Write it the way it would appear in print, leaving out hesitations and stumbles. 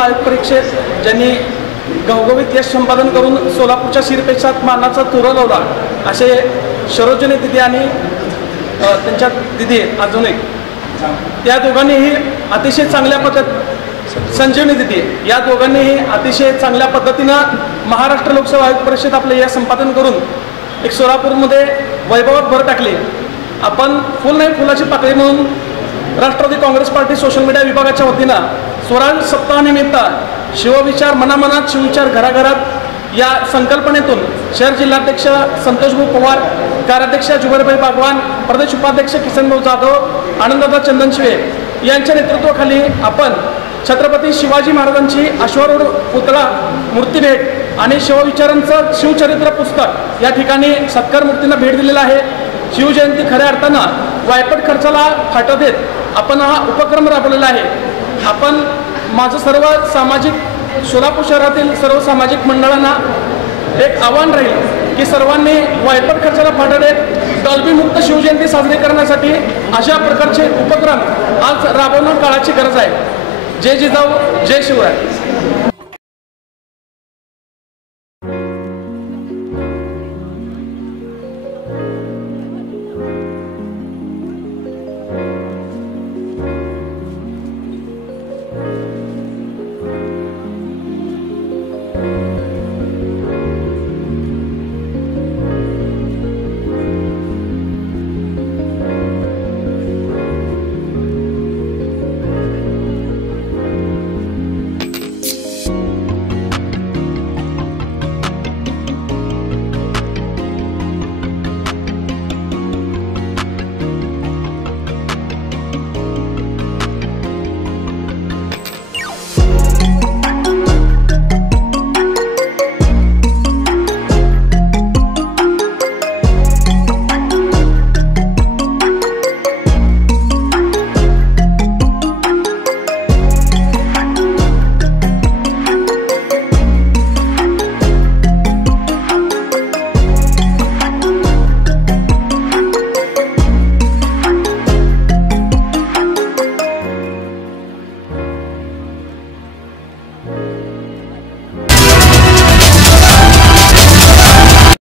आयोग परीक्षेत ज्यांनी घवघवीत यश संपादन करून सोलापूरच्या शिरपेचात मानाचा तुरा लावला असे सरोजनी दिदी आणि त्यांच्या दिदी अजून एक त्या दोघांनीही अतिशय चांगल्या संजीवनी दिदी या दोघांनीही अतिशय चांगल्या पद्धतीनं महाराष्ट्र लोकसेवा आयोग परिषद आपले यश संपादन करून एक सोलापूरमध्ये वैभवात भर टाकली। आपण फुल नाही फुलाची पाकळी म्हणून राष्ट्रवादी काँग्रेस पार्टी सोशल मीडिया विभागाच्या वतीनं स्वराज सप्ताहानिमित्त शिवविचार मनामनात शिवविचार घराघरात या संकल्पनेतून शहर जिल्हाध्यक्ष संतोषभाऊ पवार, कार्याध्यक्ष जुबेरभाई बागवान, प्रदेश उपाध्यक्ष किसनभाऊ जाधव, आनंददादा चंदनशिवे यांच्या नेतृत्वाखाली आपण छत्रपती शिवाजी महाराजांची अश्वारूढ पुतळा मूर्ती भेट आणि शिवविचारांचं शिवचरित्र पुस्तक या ठिकाणी सत्कार मूर्तींना भेट दिलेला आहे। शिवजयंती खऱ्या अर्थानं वायपट खर्चाला फाटा देत आपण हा उपक्रम राबवलेला आहे। आपण माझं सर्व सामाजिक सोलापूर शहरातील सर्व सामाजिक मंडळांना एक आव्हान राहील की सर्वांनी वायपट खर्चाला फाटा देत डॉल्बी मुक्त शिवजयंती साजरी करण्यासाठी अशा प्रकारचे उपक्रम आज राबवणं काळाची गरज आहे। जय जिजाऊ, जय शिवराय।